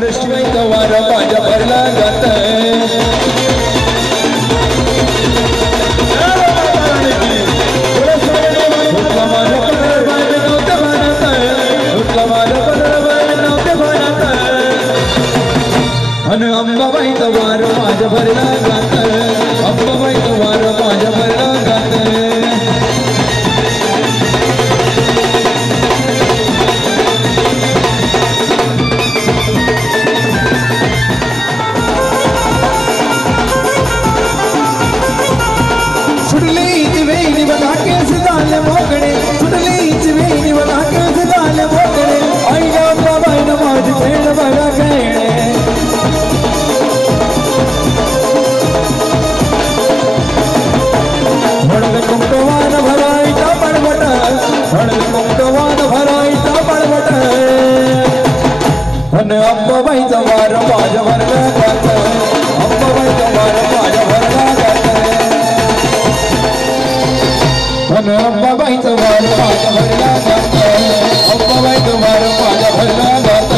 शिवायचा वारा माझ्या भरला जात अंबाबाईचा वार माझ्या भरला जात अंबाबाईचा वार माझ्या भरला जात सुटलीच वेळी बघा केस झाले मोकळे सुटलीच वेळी बघा केस झाले मोकळे आई अंबाबाईनं माझी खेळ बघा खेळ कुंकवान भरायचा पडवट कुंकवान भरायचा पडवट आणि अंबाबाईचा वार माझ्या भरला जात अंबाबाईचा वार माझ्या भरला जात आणि अंबाबाईचा वार माझ्या भरला जात अंबाबाईचा वार माझ्या भरला जात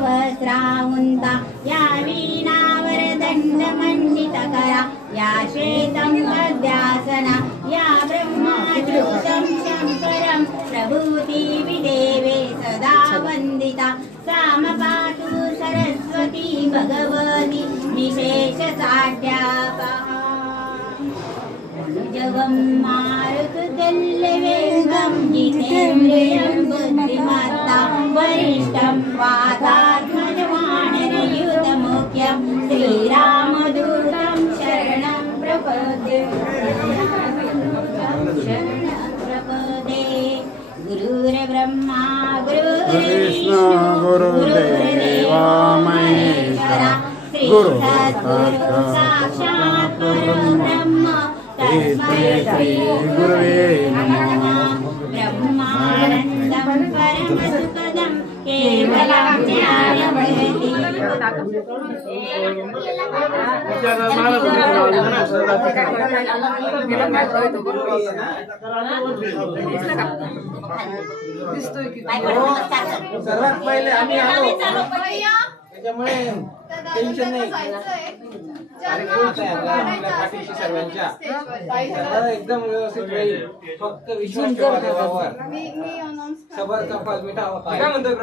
प्रवस्रावुंता या वीणावर दंडमंडित करा या श्वेतं पद्यासना या ब्रह्माच्युतं शंकरं प्रभूति विदेवे सदा वंदिता सामपातु सरस्वती भगवती निशेषसाढ्यापहा जगं मारुतुल्यवेगं जितेन्द्रियं बुद्धिमत्ता वरिष्ठं वातात्मजवानरयुतमुख्यं श्रीरामदूतं शरणं प्रपद्ये गुरुर्ब्रह्मा गुरुर्विष्णु गुरुर्देवो महेश्वरा गुरु साक्षात् परब्रह्म तस्मै श्री गुरवे नमः ब्रह्मानन्दं परमसुखदं केवलं ज्ञानमूर्ति सर्वात पहिले आम्ही आलो त्याच्यामुळे टेन्शन नाही पाठीशी सर्वांच्या एकदम व्यवस्थित होईल फक्त विश्वास ठेवा देवावर सबर कपाल मिठा होता काय म्हणतोय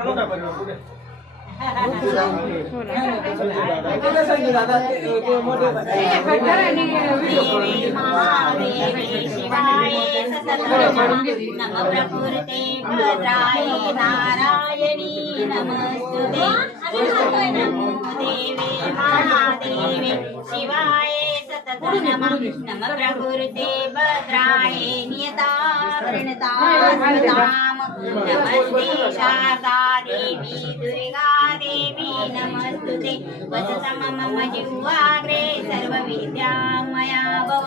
दादा ते मोठे प्रकृते भद्राय नारायणी नमस्तुते नमो देवे महादेवे शिवाय सतत नमः नमः प्रकृते भद्राय नियतावृणताम नमस्ते शारदा देवी दुर्गा देवी नमस्तुते वसतं मम जिह्वाग्रे सर्वविद्यामया भव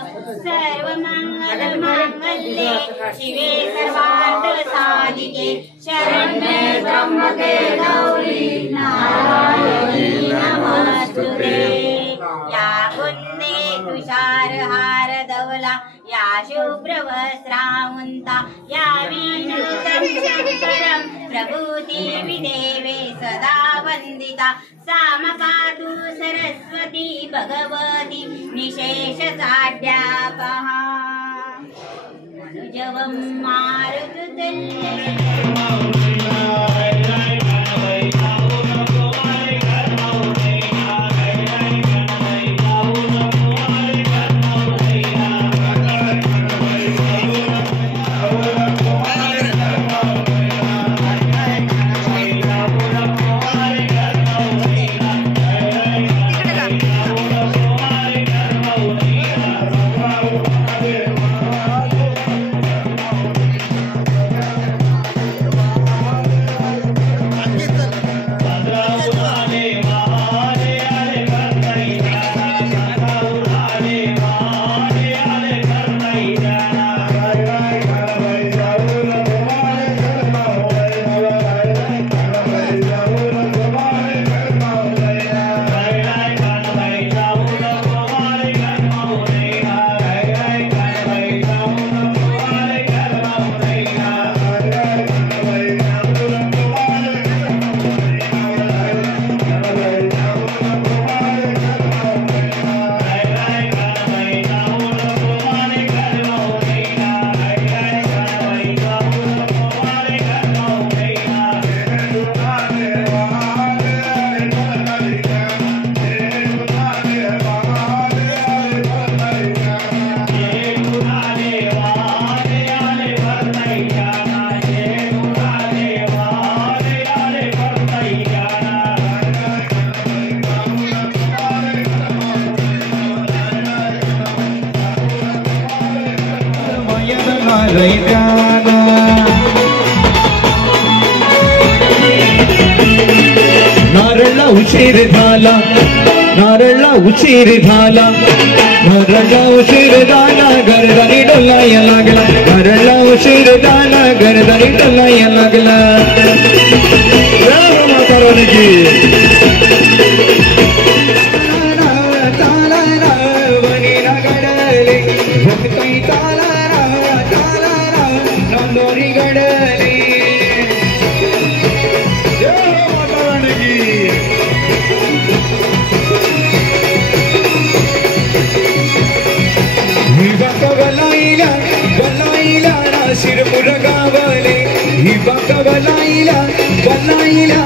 सर्वमङ्गलमाङ्गल्ये शिवे सर्वार्थसाधिके शरण्ये त्र्यम्बके गौरी नारायणी नमस्तुते या कुन्दे तुषारहार धवला या शुभ्रवस्त्रावुंता या वीणुतं शंकरं प्रभूति विदेवे सदा वंदिता सामपातु सरस्वती भगवती निशेषसाढ्यापहा मनुजवं नारळला उशीर झाला, नारळला उशीर झाला, नारळला उशीर झाला, गरदारी डोलाया लागला, नारळला उशीर झाला, गरदारी डोलाया लागला. गडली बनाईला बनाईला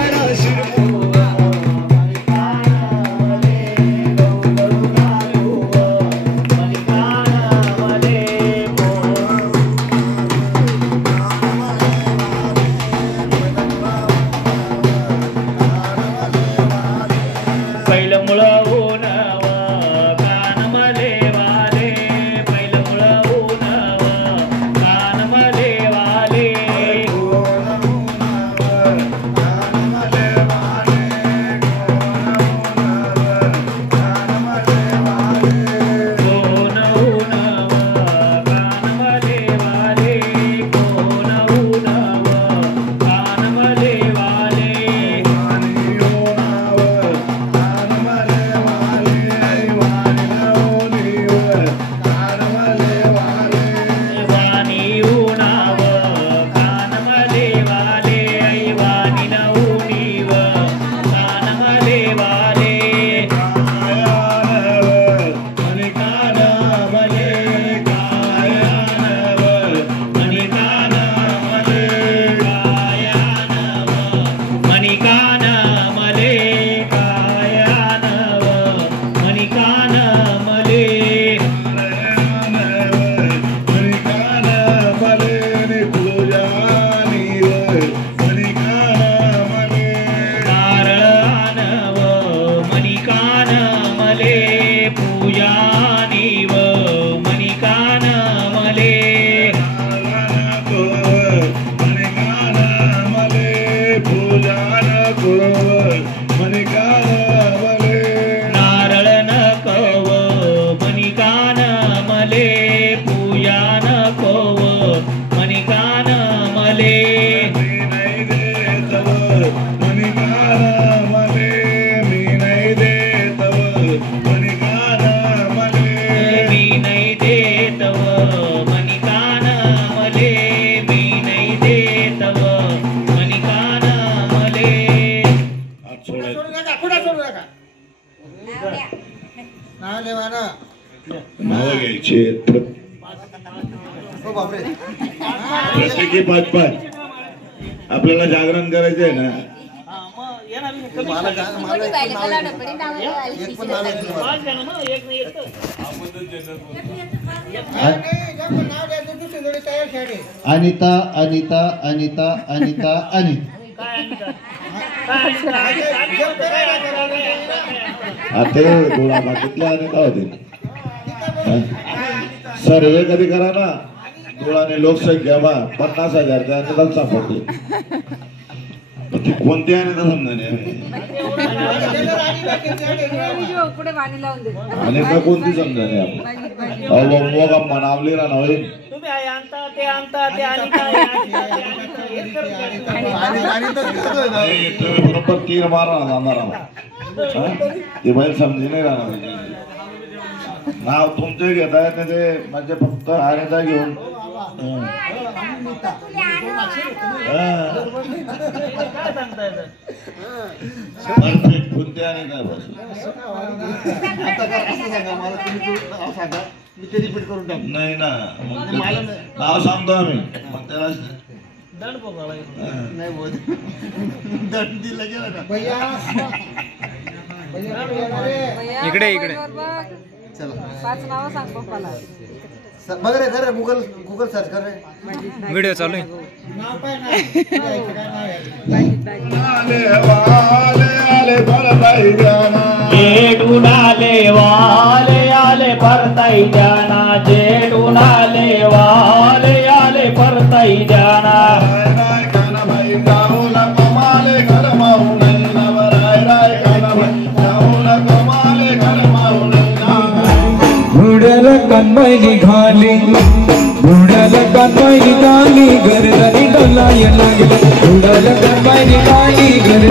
प्रत्येकी 5-5 आपल्याला जागरण करायचं आहे ना. अनिता अनिता अनिता अनिता अनिता आता थोडा बाकीतल्या अनिता होते. सर्वे कधी करा ना डोळाने लोकसंख्या 50,000 अनिता सापडते. कोणत्या अनिता समजा अनिता कोणती समजा मोगम्मा नावली ना नव्हे बरोबर तीर मारा जाणार ते बैल समजी नाही राहणार. नाव तुमचे घेताय ते म्हणजे फक्त अनिता घेऊन परफेक्ट कोणत्या अनिता बस नाही ना नाव सांगतो आम्ही मग त्याला इकडे इकडे चला 5 नाव सांग पप्पाला. बघ रे कर गूगल सर्च कर रे. व्हिडिओ चालू आहे. आले परताई जाना जेठून आले वाले आले परताई जाना जेठून आले वाले आले परताई जाना राय काना भाई गाऊला कमाले घर माऊन राय काना भाई गाऊला कमाले घर माऊन घोड्याला कानबाई निघाली घोड्याला कानबाई निघाली घरदारी डोलाय लागले घोड्याला कानबाई निघाली घर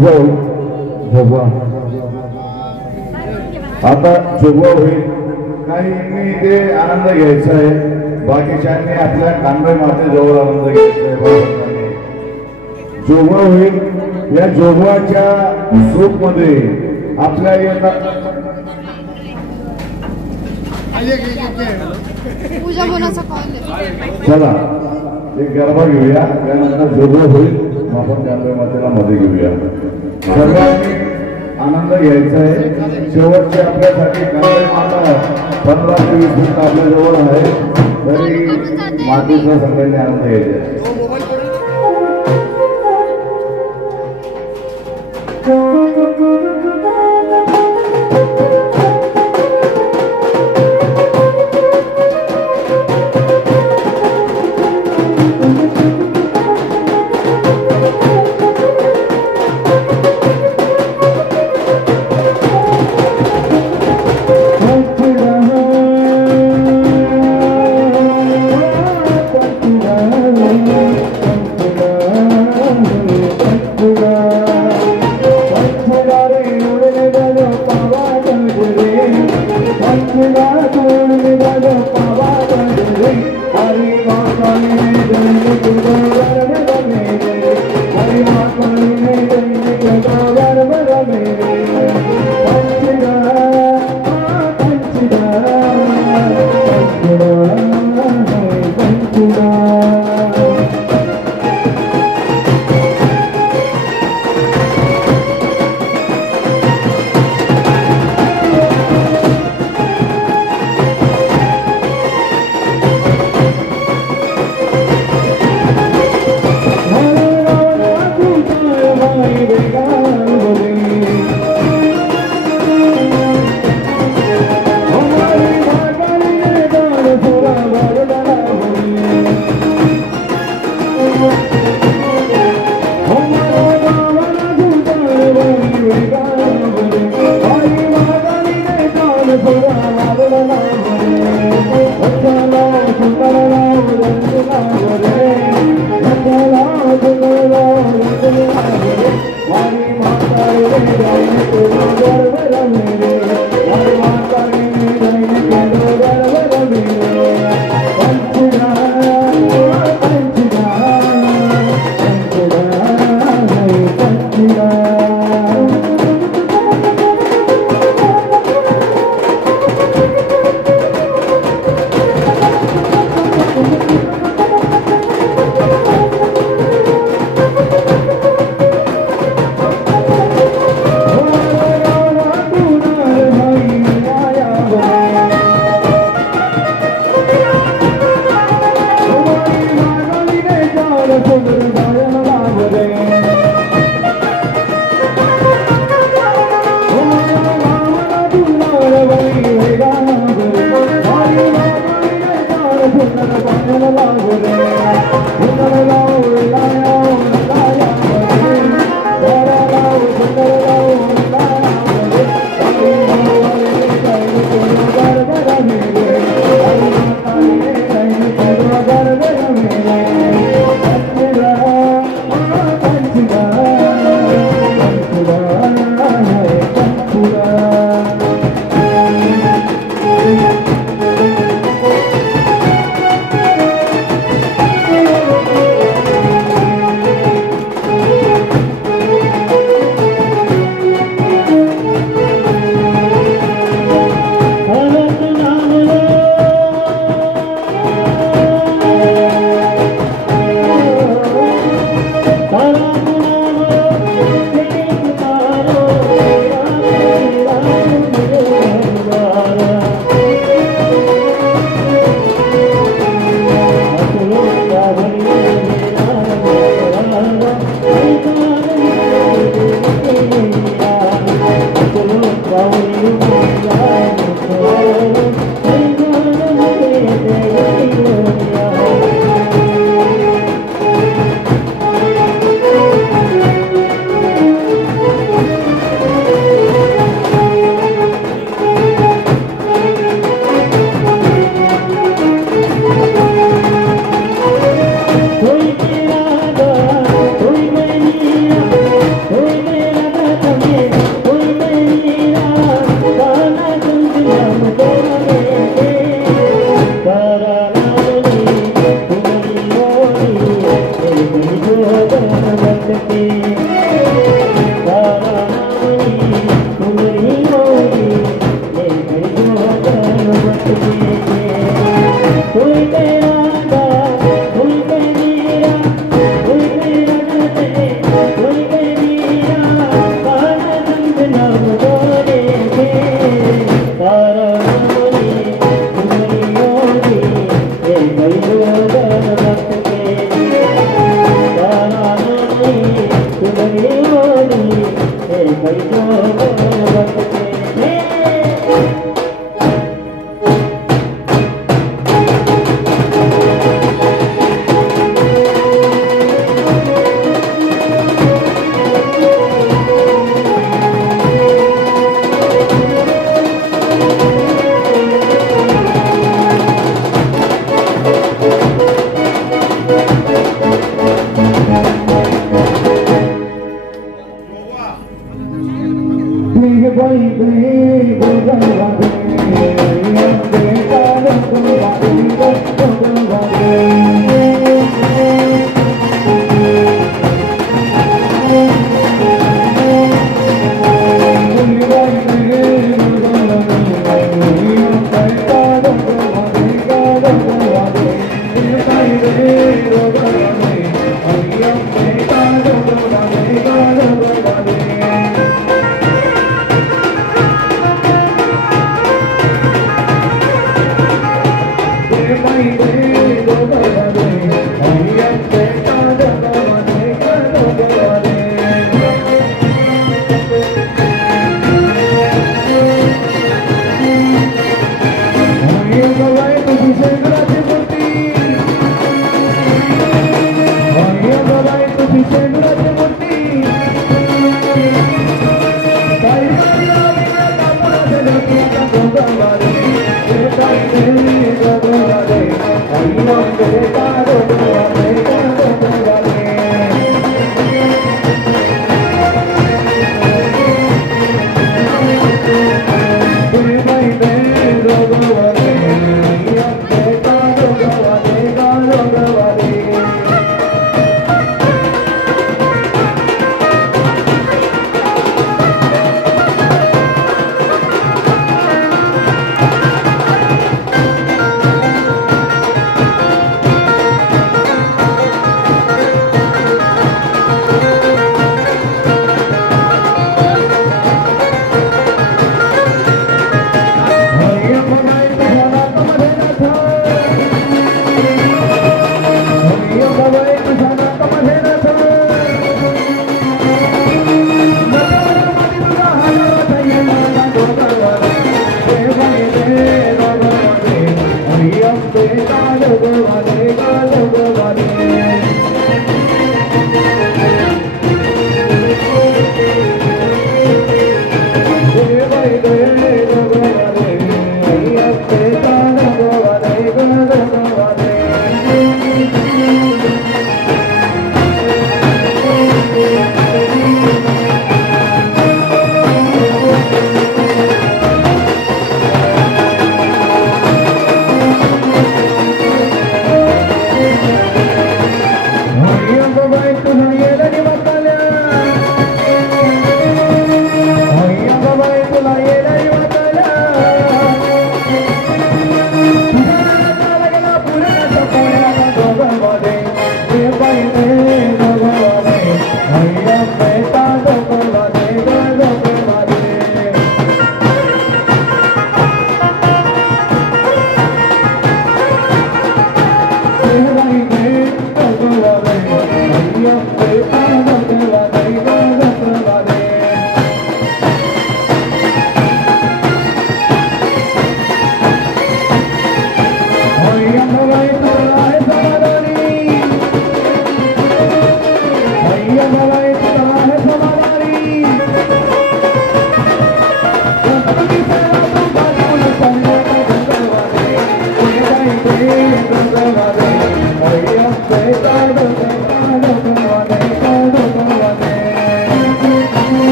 जोगवा होईल जोगवा आता जोगवा होईल काहींनी इथे आनंद घ्यायचा आहे बाकीच्यांनी आपल्या कांबळे मातेजवळ आनंद घ्यायचा आहे जोगवा होईल या जोगवाच्या ग्रुप मध्ये आपल्या पूजा बोनाचा कॉल चला एक गरबा घेऊया त्यानंतर जोगवा होईल आपण कांबळे मातेला मध्ये घेऊया सर्वांनी आनंद घ्यायचा आहे शेवटचे आपल्यासाठी कांबळे माता 15 ते 20 मिनिट आपल्या जवळ आहे तरी मातेचा सगळ्यांनी आनंद घ्यायचा आहे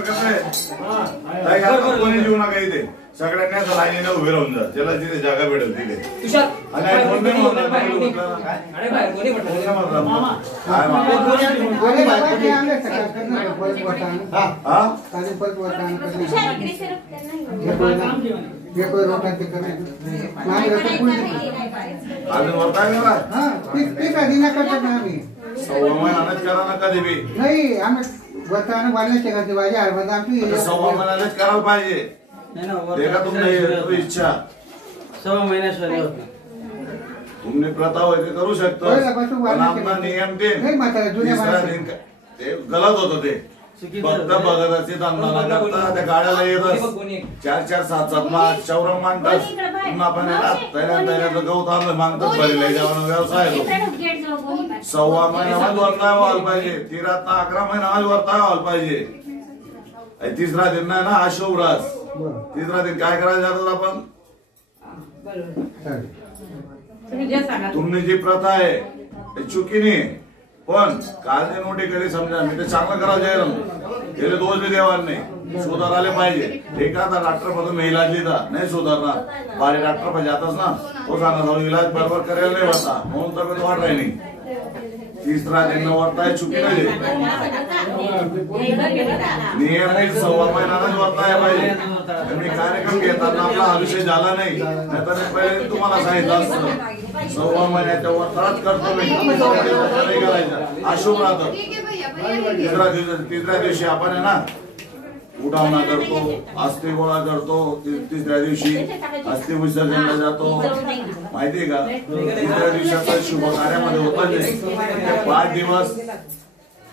कसं आहे ताई, आता कोणी जीव नका इथे सगळ्यांनी असं लाईनीने उभे राहून जा ज्याला जिथे जागा भेटेल तिथे आणि कोण नाही म्हणणार, नाही म्हटलं ना. कोण नाही म्हणणार मामा. काय अजून वरताय ना सव्वा महिन्यानेच करा नका देवी नाही आम्ही वरताना बांधण्याचे का माझी हरबंद आमची सव्वा महिन्यानेच करायला पाहिजे ते का तुमची इच्छा 6 महिन्याशिवाय होत नाही. तुम्ही प्रथा होय ते करू शकता पण आपला नियम ते तिसरा दिन ते गलत होतं ते फक्त बघत धंदा करता त्या गाड्याला येतच 4-4, 7-7 मास चौरंग मांडतात पुन्हा पण येतात गवत आणलं मागतात भरले जेवण व्यवसाय तो सव्वा महिन्यामध्ये वरताय व्हायला पाहिजे 13-11 महिन्यामध्ये वरताय व्हायला पाहिजे तिसरा दिन नाही ना हा शुभराज तिसरा दिन काय करायला जातात आपण तुमने जी प्रथा आहे ते चुकीने पण काल ते नोटी कधी समजा मी ते चांगलं करायला जाईल गेले दोष बी देवार नाही सुधार आले पाहिजे एखादा डॉक्टर मधून महिला लिहिता नाही सुधारणार बारी डॉक्टर पाहिजे आताच ना तो सांगा जाऊन इलाज बरोबर करायला नाही होता म्हणून तब्येत वाढ राहिली तिसरा दिन वरताय चुकी नाही नियमित सव्वा महिन्यालाच वरताय पाहिजे मी कार्यक्रम घेताना आपला हा विषय झाला नाही नाहीतर मी पहिले तुम्हाला सांगितलं असतं सव्वा महिन्याच्या वरताच करतो मी नाही करायचं अशुभ राहतं तिसऱ्या दिवशी आपण आहे ना उठावणा करतो अस्थि गोळा करतो तिसऱ्या दिवशी अस्थि विसर्जनला जातो माहितीये का तिसऱ्या दिवसाचा शुभ कार्यामध्ये होत नाही 5 दिवस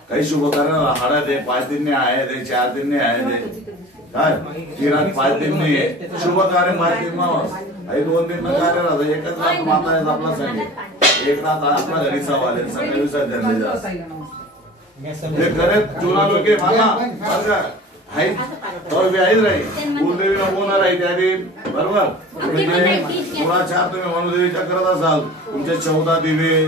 काही शुभ कार्याला हळद आहे 5 दिन आहे ते 4 दिन आहे ते काय किरात 5 दिन आहे शुभ कार्य 5 दिन काही 2 दिन कार्य राहतं एकच रात माता आहे आपला साठी एक रात आपल्या घरी सवाल सगळे विसर्जन ते करत चुना लोक मामा और भी आईच राहील कुलदेवीला बोलणार आहे त्या दिन बरोबर थोडा 4 तुम्ही मनुदेवीच्या करत असाल तुमचे 14 दिवे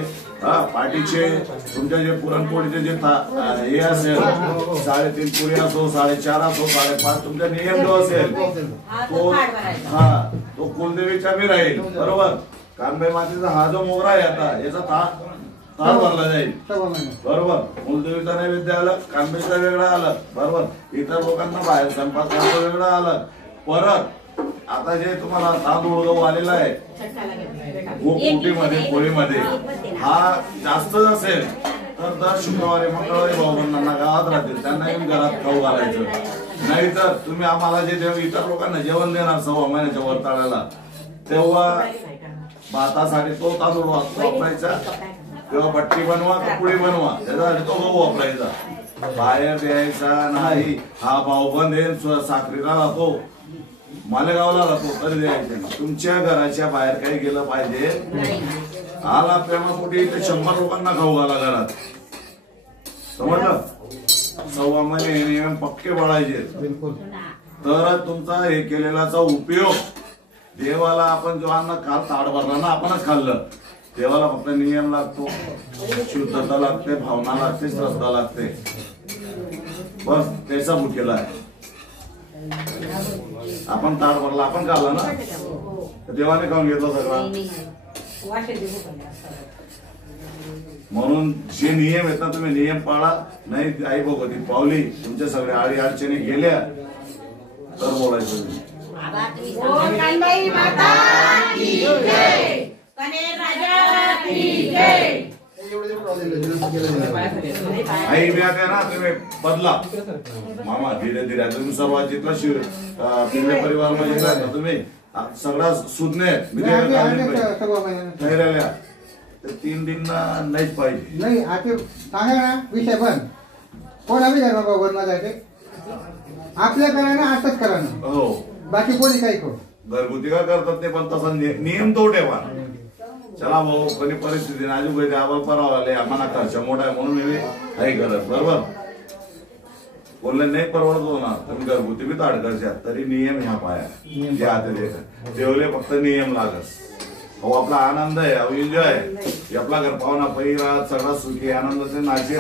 पाठीचे तुमच्या जे पुरणपोळीचे जे हे असेल 3.5 पुरी असो 4.5 असो 5.5 तुमचा नियम जो असेल तो कुलदेवीचा बी राहील बरोबर कांबे मातेचा हा जो मोगरा आहे आता याचा तार भरला जाईल बरोबर कुलदेवीचा नैवेद्य आलं कांबेचा वेगळा आलं बरोबर इतर लोकांना बाहेर स्वयंपाक वेगळा आलं परत आता जे तुम्हाला तांदूळ गहू आलेला आहे गोकुटीमध्ये पोळीमध्ये हा जास्तच असेल तर दर शुक्रवारी मंगळवारी भाऊबंधांना गावात राहतील त्यांना येऊन घरात खाऊ घालायचं नाहीतर तुम्ही आम्हाला जे इतर लोकांना जेवण देणार सव्वा महिन्याच्या वरताळ्याला तेव्हा भातासाठी तो तांदूळ वापरायचा किंवा पट्टी बनवा पुढे बनवा त्याच्यासाठी तो गहू वापरायचा बाहेर द्यायचा नाही हा भाऊबंद साखरीला राहतो मालेगावला राहतो तरी द्यायचे तुमच्या घराच्या बाहेर काही गेलं पाहिजे आला प्रेमापोटी इथे 100 लोकांना खाऊ घाला घरात समजलं सव्वा महिने नियम पक्के पाळायचे तर तुमचा हे केलेलाचा उपयोग देवाला आपण जो अन्न ताट भरला ना आपणच खाल्लं देवाला फक्त नियम लागतो शुद्धता लागते भावना लागते श्रद्धा लागते बस त्याचा मुख्यला आहे आपण ताट भरला आपण खाल्ला ना देवाने खाऊन घेतलं सगळं म्हणून जे नियम आहेत ना तुम्ही नियम पाळा नाही आई भगवती पावली तुमच्या सगळ्या आडी अडचणी गेल्या तर बोलायचं आई मी आता ना तुम्ही बदला मामा धीरे धीरे तुम्ही सर्वात जिथला पिंगळे परिवार मध्ये तुम्ही सगळा सुज्ञ ठरवल्या 3 दिन नाहीच पाहिजे नाही आता सांगा ना विषय पण कोणा बी धर्म बाबा जायचे आपल्या करायला आताच करा ना हो बाकी कोणी काही करू घरगुती का करतात ते पण तसा नियम तो ठेवा चला भाऊ कोणी परिस्थिती नाजूक आहे आम्हाला परवाले आम्हाला खर्च मोठा आहे म्हणून मी काही करत बरोबर बोलले नाही परवडत होणार तुम्ही घरगुती बी ताड करशात तरी नियम ह्या पाया जे आता देवले फक्त नियम लागस हो आपला आनंद आहे एन्जॉय आहे आपला घर पाहुणा पहिरा सगळा सुखी आनंदाचे नाचे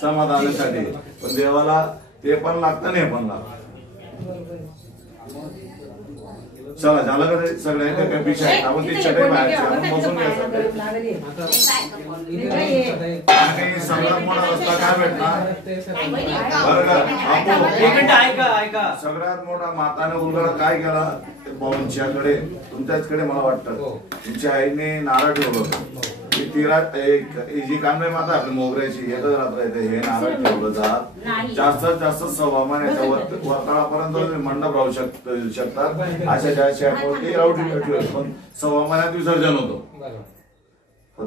समाधानासाठी पण देवाला ते पण लागतं आणि हे पण लागतं. चला झालं का ते सगळ्या काही पिशा आहेत आपण ती चटई बाहेरची आपण बसून घ्यायचं. आणि सगळ्यात मोठा रस्ता काय भेटणार बरं का ऐका सगळ्यात मोठा माताने उलगडा काय केला ते भाऊंच्याकडे तुमच्याचकडे मला वाटतं तुमच्या आईने नारळ ठेवलं होतं की जी कांबळे माता आपली मोगऱ्याची एकच रात्र येते हे नारळ ठेवलं जात जास्तीत जास्त 1.25 महिन्याच्या वरताळापर्यंत मंडप राहू शकतात अशा ज्या राहू ठेवले पण 1.25 महिन्यात विसर्जन होतं.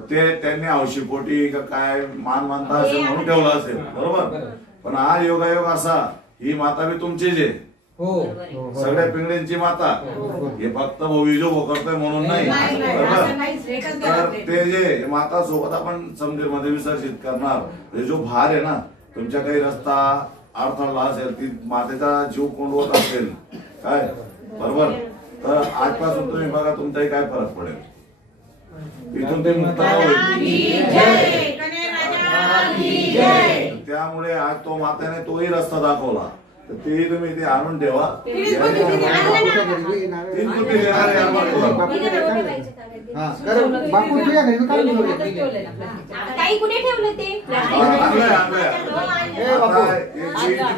ते त्यांनी हौशीपोटी का काय मान मानता असेल म्हणून ठेवलं असेल बरोबर. पण हा योगायोग असा ही माता बी तुमचीच आहे सगळ्या पिंगळ्यांची माता हे फक्त भोविजो करतोय म्हणून नाही बरोबर. तर ते जे माता सोबत आपण समजेल मध्ये विसर्जित करणार जो भार आहे ना तुमच्या काही रस्ता अडथळला असेल ती मातेचा जीव कोंडवत असेल काय बरोबर. तर आजपासून तुम्ही बघा तुमचाही काय फरक पडेल इथून ते मुक्त होईल. त्यामुळे आज तो मातेने तोही रस्ता दाखवला तर तेही तुम्ही इथे आणून ठेवा.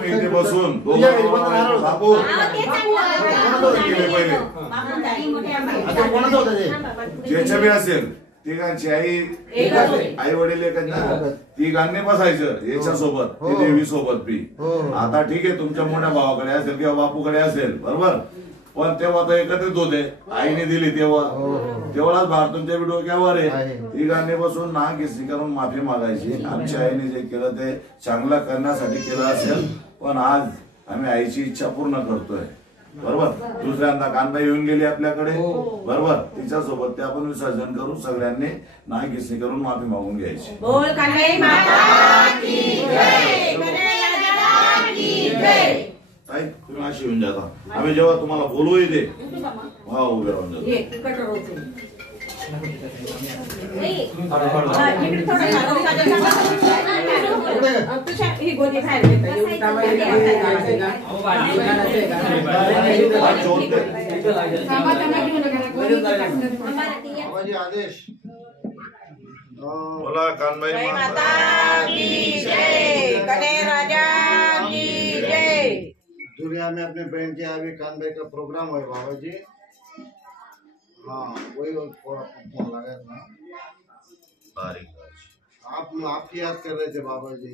इथे बसून बापू ज्याच्या बी असेल तिघांची आई वडील तिघांनी बसायचं याच्या सोबत देवी सोबत बी. आता ठीक आहे तुमच्या मोठ्या भावाकडे असेल किंवा बापूकडे असेल बरोबर पण तेव्हा तर एकत्रित होते आईने दिली तेवढाच भार तुमच्या बी डोक्यावर आहे. तिघांनी बसून ना किसी करून माफी मागायची आमच्या आईने जे केलं ते चांगलं करण्यासाठी केलं असेल पण आज आम्ही आईची इच्छा पूर्ण करतोय बरोबर. दुसऱ्यांदा कांदा येऊन गेली आपल्याकडे बरोबर तिच्या सोबत ते आपण विसर्जन करू सगळ्यांनी नाही किसनी करून माफी मागून घ्यायची. तुम्ही अशी येऊन जाता आम्ही जेव्हा तुम्हाला बोलू येते हा उभे राहून जातो. आदेश बोला कानबाई माता की जय कन्हैया राजा की जय. दुनिया में अपने बहन के आगे कानबाई का प्रोग्राम है बाबा जी. हाँ वही फोन लगा था आप आपकी याद कर रहे थे बाबा जी.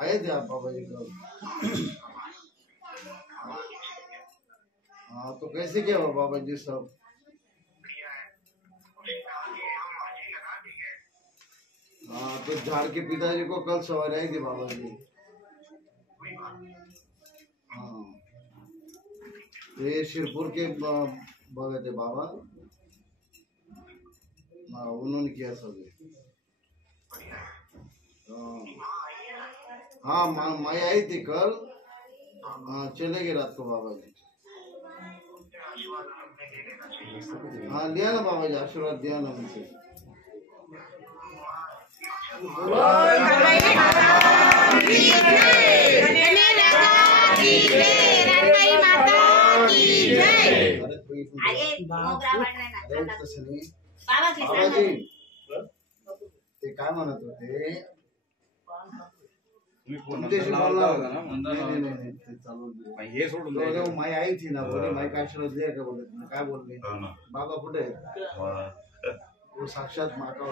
आए थे आप बाबा जी कल. हाँ तो कैसे क्या हुआ बाबा जी सब. हाँ तो झाड़ के पिताजी को कल सवारी आई थी बाबा जी. हाँ ये शिरपुर के भगत है बाबा. हाँ उन्होंने किया सब. हाँ माई आई थी कल. हाँ चले गए रात को बाबा जी. हाँ लिया ना बाबा जी आशीर्वाद दिया ना मुझसे. ते काय म्हणत होते हे सोडून माई आई थी ना बोले माई का आशीर्वाद दिया का बोले काय बोलले बाबा कुठे वो साक्षात माता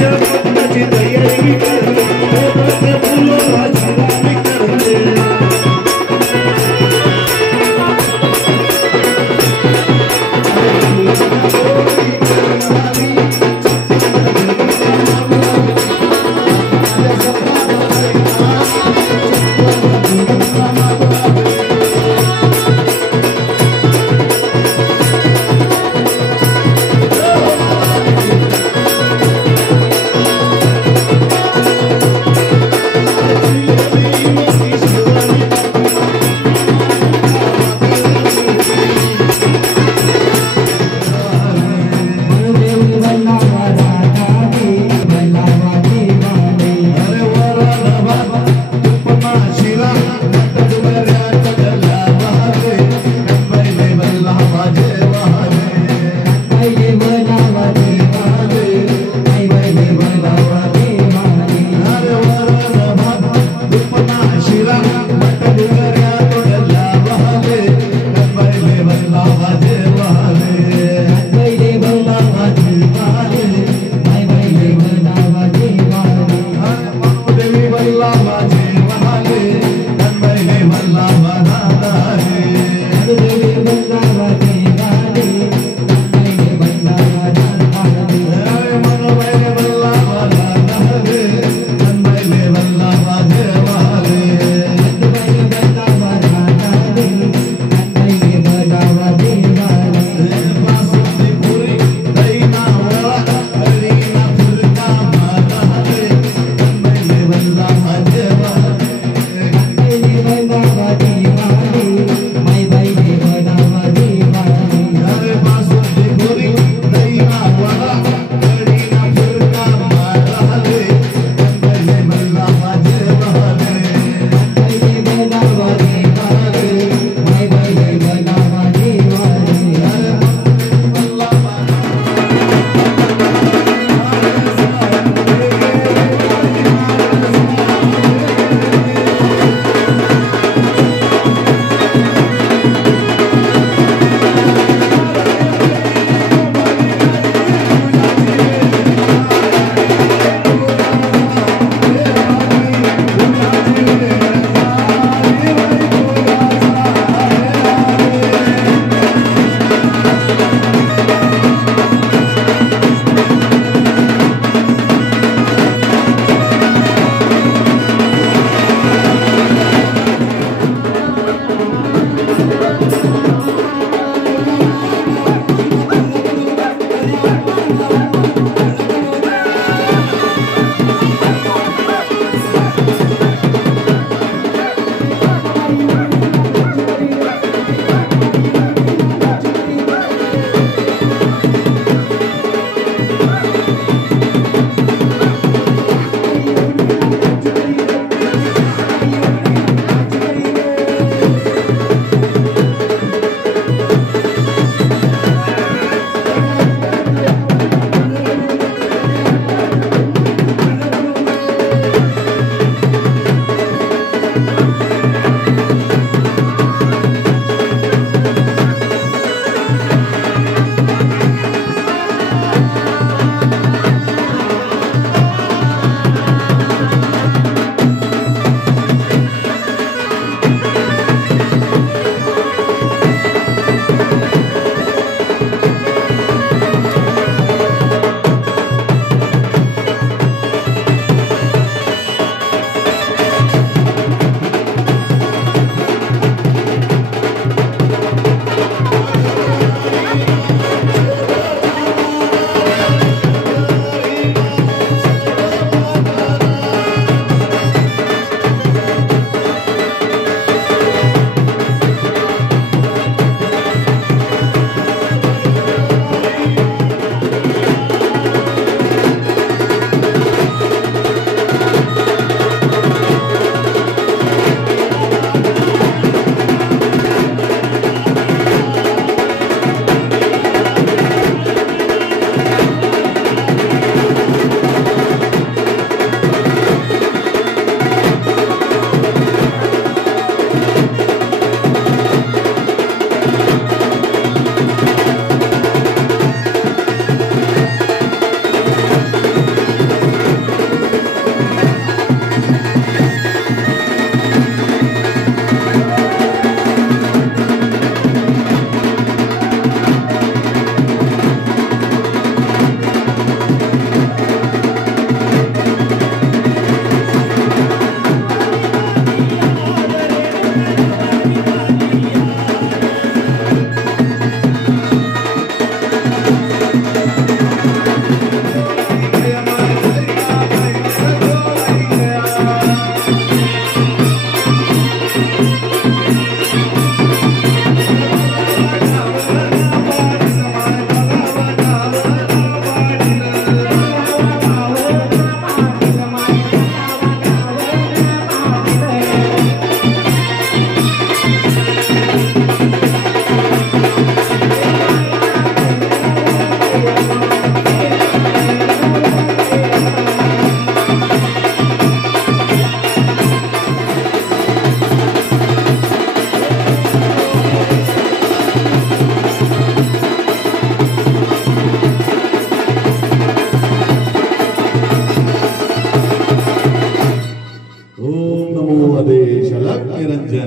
Thank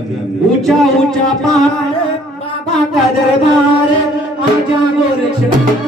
ऊंचा ऊंचा पहाड़ बाबा का दरबार आजा गोरक्षनाथ